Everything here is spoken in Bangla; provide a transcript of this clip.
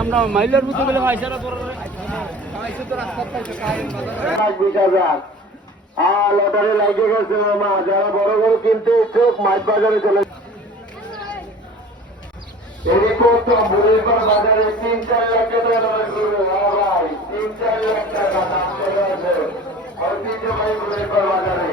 আমরা মাইলার মধ্যে বলে ভাইসারা লটারি লাগিয়ে গেছে মামা, যারা বড় বড় কিনতে ইচ্ছুক মাছ বাজারে চলে বাজারে 3-4 লাখ টাকা ভাই 3-4 লাখ টাকা দাম চলে আছে ঐতিহ্যবাহী বুড়িরপাড় বাজারে।